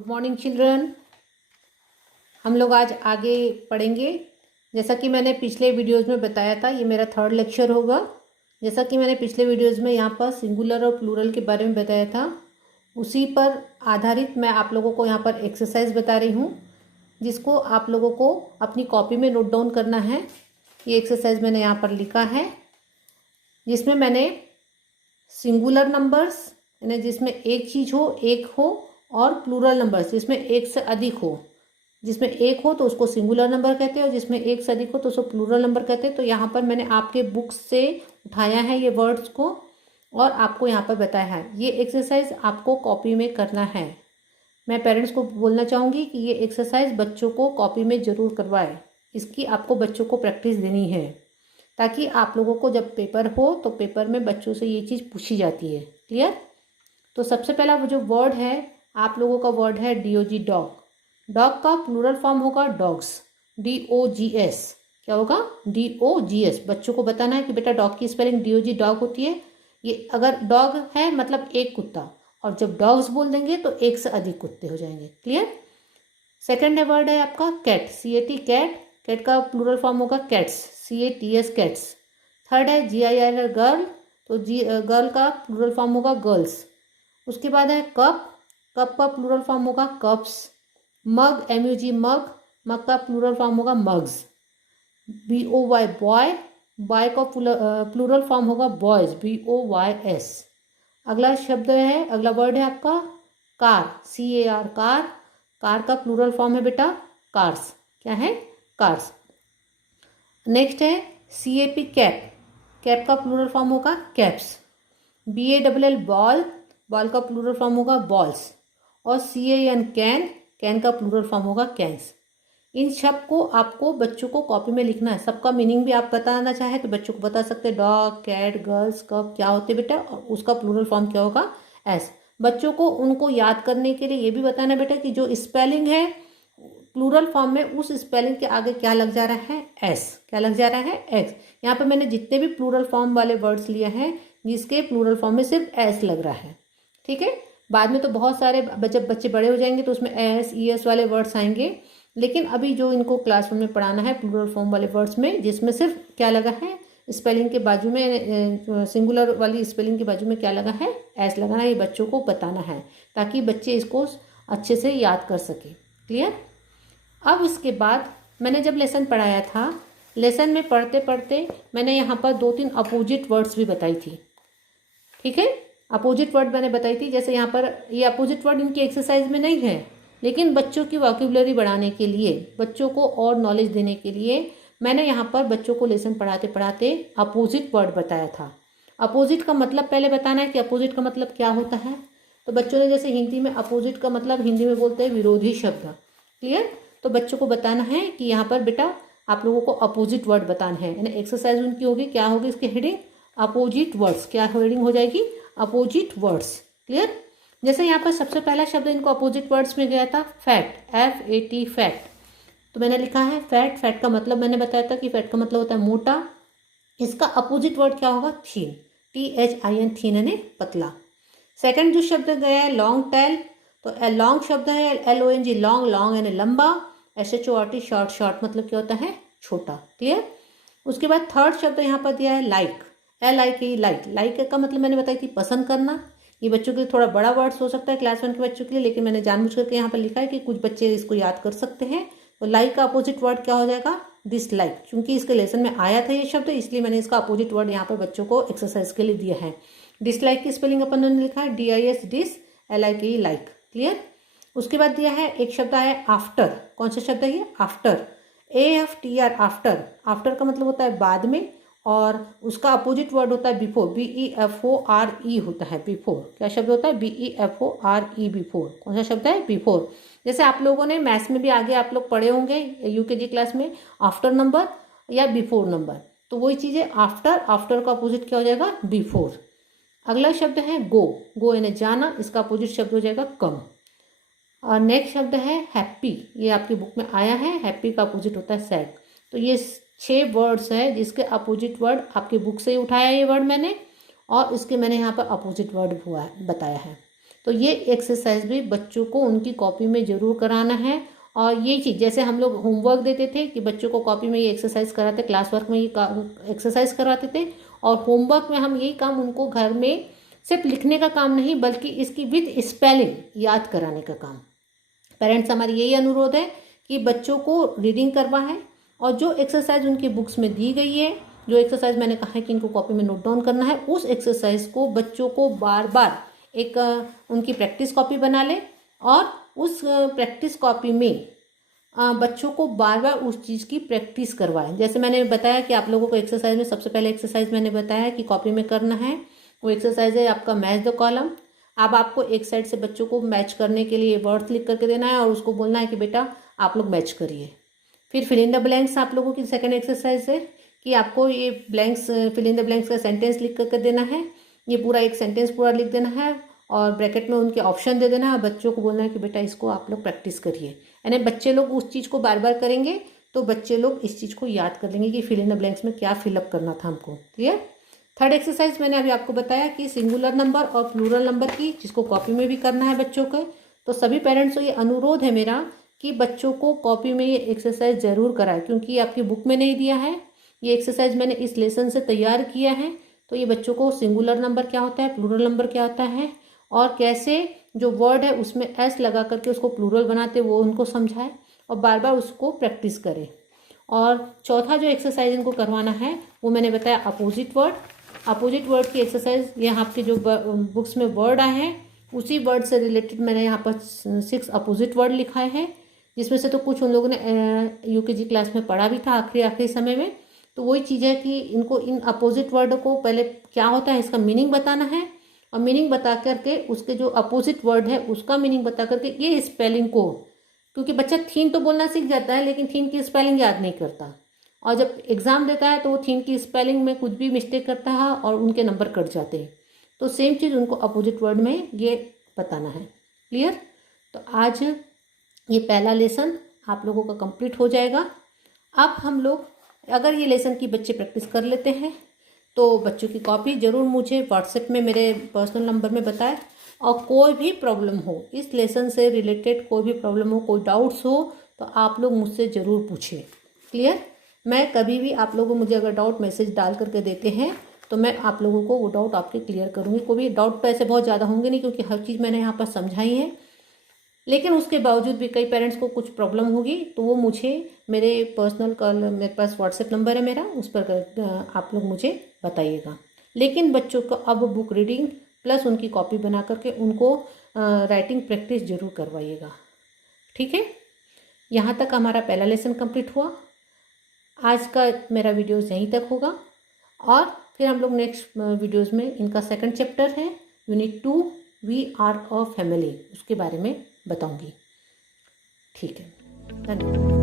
Good morning children. हम लोग आज आगे पढ़ेंगे। जैसा कि मैंने पिछले वीडियोज़ में बताया था, ये मेरा थर्ड लेक्चर होगा। जैसा कि मैंने पिछले वीडियोज़ में यहाँ पर सिंगुलर और प्लूरल के बारे में बताया था, उसी पर आधारित मैं आप लोगों को यहाँ पर एक्सरसाइज बता रही हूँ, जिसको आप लोगों को अपनी कॉपी में नोट डाउन करना है। ये एक्सरसाइज मैंने यहाँ पर लिखा है, जिसमें मैंने सिंगुलर नंबर्स यानी जिसमें एक चीज़ हो, एक हो, और प्लूरल नंबर्स जिसमें एक से अधिक हो। जिसमें एक हो तो उसको सिंगुलर नंबर कहते हैं और जिसमें एक से अधिक हो तो उसको प्लूरल नंबर कहते हैं। तो यहाँ पर मैंने आपके बुक्स से उठाया है ये वर्ड्स को और आपको यहाँ पर बताया है। ये एक्सरसाइज आपको कॉपी में करना है। मैं पेरेंट्स को बोलना चाहूँगी कि ये एक्सरसाइज बच्चों को कॉपी में ज़रूर करवाएं। इसकी आपको बच्चों को प्रैक्टिस देनी है, ताकि आप लोगों को जब पेपर हो तो पेपर में बच्चों से ये चीज़ पूछी जाती है। क्लियर? तो सबसे पहला वो जो वर्ड है आप लोगों का वर्ड है DOG, डॉग। डॉग का प्लूरल फॉर्म होगा डॉग्स, DOGS। क्या होगा? DOGS। बच्चों को बताना है कि बेटा डॉग की स्पेलिंग DOG डॉग होती है। ये अगर डॉग है मतलब एक कुत्ता, और जब डॉग्स बोल देंगे तो एक से अधिक कुत्ते हो जाएंगे। क्लियर? सेकेंड वर्ड है आपका कैट, CAT, कैट। कैट का प्लूरल फॉर्म होगा कैट्स, CATS, कैट्स। थर्ड है GIR, गर्ल। तो गर्ल का प्लूरल फॉर्म होगा गर्ल्स। उसके बाद है कप। कप का प्लूरल फॉर्म होगा कप्स। मग, MUG, मग। मग का प्लूरल फॉर्म होगा मग्स। BOY, boy. बॉय का प्लूरल फॉर्म होगा बॉयज, BOYS। अगला शब्द है, अगला वर्ड है आपका कार, CAR, कार। कार का प्लूरल फॉर्म है बेटा कार्स। क्या है? कार्स। नेक्स्ट है CAP, कैप। कैप का प्लूरल फॉर्म होगा कैप्स। BALL, ball. बॉल का प्लूरल फॉर्म होगा बॉल्स। और CAN, कैन। कैन का प्लूरल फॉर्म होगा कैंस। इन सब को आपको बच्चों को कॉपी में लिखना है। सबका मीनिंग भी आप बताना चाहे तो बच्चों को बता सकते हैं। डॉग, कैट, गर्ल्स, कप क्या होते बेटा, और उसका प्लूरल फॉर्म क्या होगा? एस। बच्चों को उनको याद करने के लिए ये भी बताना बेटा कि जो स्पेलिंग है प्लूरल फॉर्म में, उस स्पेलिंग के आगे क्या लग जा रहा है? S। क्या लग जा रहा है? X। यहाँ पर मैंने जितने भी प्लूरल फॉर्म वाले वर्ड्स लिए हैं, जिसके प्लूरल फॉर्म में सिर्फ S लग रहा है। ठीक है? बाद में तो बहुत सारे जब बच्चे बड़े हो जाएंगे तो उसमें S, ES वाले वर्ड्स आएंगे, लेकिन अभी जो इनको क्लासरूम में पढ़ाना है प्लूरल फॉर्म वाले वर्ड्स में, जिसमें सिर्फ क्या लगा है? स्पेलिंग के बाजू में, सिंगुलर वाली स्पेलिंग के बाजू में क्या लगा है? S लगाना है। ये बच्चों को बताना है ताकि बच्चे इसको अच्छे से याद कर सके। क्लियर? अब इसके बाद मैंने जब लेसन पढ़ाया था, लेसन में पढ़ते पढ़ते मैंने यहाँ पर 2-3 अपोजिट वर्ड्स भी बताई थी। ठीक है? अपोजिट वर्ड मैंने बताई थी। जैसे यहाँ पर ये अपोजिट वर्ड इनकी एक्सरसाइज में नहीं है, लेकिन बच्चों की वोकैबुलरी बढ़ाने के लिए, बच्चों को और नॉलेज देने के लिए मैंने यहाँ पर बच्चों को लेसन पढ़ाते पढ़ाते अपोजिट वर्ड बताया था। अपोजिट का मतलब पहले बताना है कि अपोजिट का मतलब क्या होता है। तो बच्चों ने जैसे हिंदी में अपोजिट का मतलब हिंदी में बोलते हैं विरोधी शब्द। क्लियर? तो बच्चों को बताना है कि यहाँ पर बेटा आप लोगों को अपोजिट वर्ड बताना है। यानी एक्सरसाइज उनकी होगी, क्या होगी इसकी हेडिंग? Opposite words. क्या हेडिंग हो जाएगी? Opposite words. क्लियर? जैसे यहाँ पर सबसे पहला शब्द इनको अपोजिट वर्ड्स में गया था फैट, FAT, फैट। तो मैंने लिखा है फैट। फैट का मतलब मैंने बताया था कि फैट का मतलब होता है मोटा। इसका अपोजिट वर्ड क्या होगा? थीन, THIN, थीन यानी पतला। सेकंड जो शब्द गया है लॉन्ग टेल। तो लॉन्ग शब्द है LONG, लॉन्ग। लॉन्ग यानी लंबा। SHORT, short. शॉर्ट मतलब क्या होता है? छोटा। क्लियर? उसके बाद थर्ड शब्द यहाँ पर दिया है लाइक, LIKE, लाइक। लाइक का मतलब मैंने बताई थी पसंद करना। ये बच्चों के लिए थोड़ा बड़ा वर्ड्स हो सकता है क्लास 1 के बच्चों के लिए, लेकिन मैंने जानबूझ करके यहाँ पर लिखा है कि कुछ बच्चे इसको याद कर सकते हैं। तो लाइक का अपोजिट वर्ड क्या हो जाएगा? डिसलाइक। क्योंकि इसके लेसन में आया था ये शब्द, इसलिए मैंने इसका अपोजिट वर्ड यहाँ पर बच्चों को एक्सरसाइज के लिए दिया है। डिसलाइक की स्पेलिंग अपन ने लिखा है DIS, dis, LIKE, like. Clear? उसके बाद दिया है एक शब्द आया आफ्टर। कौन सा शब्द है ये? After, AFTR, after. आफ्टर का मतलब होता है बाद में, और उसका अपोजिट वर्ड होता है बिफोर, BEFORE होता है बिफोर। क्या शब्द होता है? BEFORE, before. कौन सा शब्द है? बिफोर। जैसे आप लोगों ने मैथ्स में भी आगे आप लोग पढ़े होंगे UKG क्लास में, आफ्टर नंबर या बिफोर नंबर। तो वही चीज़ें आफ्टर। आफ्टर का अपोजिट क्या हो जाएगा? बिफोर। अगला शब्द है गो। गो यानी जाना। इसका अपोजिट शब्द हो जाएगा कम। और नेक्स्ट शब्द है हैप्पी। ये आपकी बुक में आया है। हैप्पी का अपोजिट होता है सैड। तो ये 6 वर्ड्स है जिसके अपोजिट वर्ड आपकी बुक से ही उठाया ये वर्ड मैंने, और इसके मैंने यहाँ पर अपोजिट वर्ड हुआ है बताया है। तो ये एक्सरसाइज भी बच्चों को उनकी कॉपी में ज़रूर कराना है। और ये चीज़ जैसे हम लोग होमवर्क देते थे कि बच्चों को कॉपी में ये एक्सरसाइज कराते, क्लास वर्क में ये एक्सरसाइज करवाते थे, और होमवर्क में हम यही काम उनको घर में सिर्फ लिखने का काम नहीं बल्कि इसकी विद स्पेलिंग याद कराने का काम। पेरेंट्स हमारी यही अनुरोध है कि बच्चों को रीडिंग करवाएं, और जो एक्सरसाइज उनकी बुक्स में दी गई है, जो एक्सरसाइज मैंने कहा है कि इनको कॉपी में नोट डाउन करना है, उस एक्सरसाइज को बच्चों को बार बार एक उनकी प्रैक्टिस कॉपी बना ले, और उस प्रैक्टिस कॉपी में बच्चों को बार बार उस चीज़ की प्रैक्टिस करवाएं। जैसे मैंने बताया कि आप लोगों को एक्सरसाइज में सबसे पहले एक्सरसाइज मैंने बताया कि कॉपी में करना है, वो एक्सरसाइज है आपका मैच द कॉलम। अब आपको एक साइड से बच्चों को मैच करने के लिए वर्ड्स लिख करके देना है और उसको बोलना है कि बेटा आप लोग मैच करिए। फिर फिल इन द ब्लैंक्स आप लोगों की सेकंड एक्सरसाइज है कि आपको ये blanks, fill in the blanks का सेंटेंस लिख करके देना है। ये पूरा एक सेंटेंस पूरा लिख देना है और ब्रैकेट में उनके ऑप्शन दे देना है, और बच्चों को बोलना है कि बेटा इसको आप लोग प्रैक्टिस करिए। यानी बच्चे लोग उस चीज़ को बार बार करेंगे तो बच्चे लोग इस चीज़ को याद कर लेंगे कि फिल इन द ब्लैंक्स में क्या फिलअप करना था हमको। क्लियर। थर्ड एक्सरसाइज मैंने अभी आपको बताया कि सिंगुलर नंबर और प्लूरल नंबर की, जिसको कॉपी में भी करना है बच्चों को। तो सभी पेरेंट्स को ये अनुरोध है मेरा कि बच्चों को कॉपी में ये एक्सरसाइज ज़रूर कराएं, क्योंकि आपकी बुक में नहीं दिया है। ये एक्सरसाइज मैंने इस लेसन से तैयार किया है। तो ये बच्चों को सिंगुलर नंबर क्या होता है, प्लूरल नंबर क्या होता है, और कैसे जो वर्ड है उसमें एस लगा करके उसको प्लूरल बनाते वो उनको समझाए, और बार बार उसको प्रैक्टिस करें। और चौथा जो एक्सरसाइज इनको करवाना है वो मैंने बताया अपोजिट वर्ड। अपोजिट वर्ड की एक्सरसाइज, यहाँ आपके जो बुक्स में वर्ड आए हैं उसी वर्ड से रिलेटेड मैंने यहाँ पर 6 अपोजिट वर्ड लिखाए हैं, जिसमें से तो कुछ उन लोगों ने यूकेजी क्लास में पढ़ा भी था आखिरी समय में। तो वही चीज़ है कि इनको इन अपोजिट वर्ड को पहले क्या होता है इसका मीनिंग बताना है, और मीनिंग बता करके उसके जो अपोजिट वर्ड है उसका मीनिंग बता करके ये स्पेलिंग को, क्योंकि बच्चा थीन तो बोलना सीख जाता है लेकिन थीन की स्पेलिंग याद नहीं करता, और जब एग्ज़ाम देता है तो वो थीन की स्पेलिंग में कुछ भी मिस्टेक करता है और उनके नंबर कट जाते हैं। तो सेम चीज़ उनको अपोजिट वर्ड में ये बताना है। क्लियर। तो आज ये पहला लेसन आप लोगों का कंप्लीट हो जाएगा। अब हम लोग अगर ये लेसन की बच्चे प्रैक्टिस कर लेते हैं तो बच्चों की कॉपी ज़रूर मुझे व्हाट्सएप में मेरे पर्सनल नंबर में बताएं, और कोई भी प्रॉब्लम हो इस लेसन से रिलेटेड, कोई भी प्रॉब्लम हो, कोई डाउट्स हो तो आप लोग मुझसे ज़रूर पूछिए। क्लियर। मैं कभी भी आप लोगों मुझे अगर डाउट मैसेज डाल करके देते हैं तो मैं आप लोगों को वो डाउट आपके क्लियर करूँगी। कोई भी डाउट तो ऐसे बहुत ज़्यादा होंगे नहीं क्योंकि हर चीज़ मैंने यहाँ पर समझाई है, लेकिन उसके बावजूद भी कई पेरेंट्स को कुछ प्रॉब्लम होगी तो वो मुझे मेरे पर्सनल कॉल, मेरे पास व्हाट्सएप नंबर है मेरा, उस पर आप लोग मुझे बताइएगा। लेकिन बच्चों को अब बुक रीडिंग प्लस उनकी कॉपी बना करके उनको राइटिंग प्रैक्टिस ज़रूर करवाइएगा। ठीक है। यहाँ तक हमारा पहला लेसन कंप्लीट हुआ। आज का मेरा वीडियोस यहीं तक होगा, और फिर हम लोग नेक्स्ट वीडियोस में इनका सेकंड चैप्टर है unit 2 we are a family, उसके बारे में बताऊंगी। ठीक है। धन्यवाद।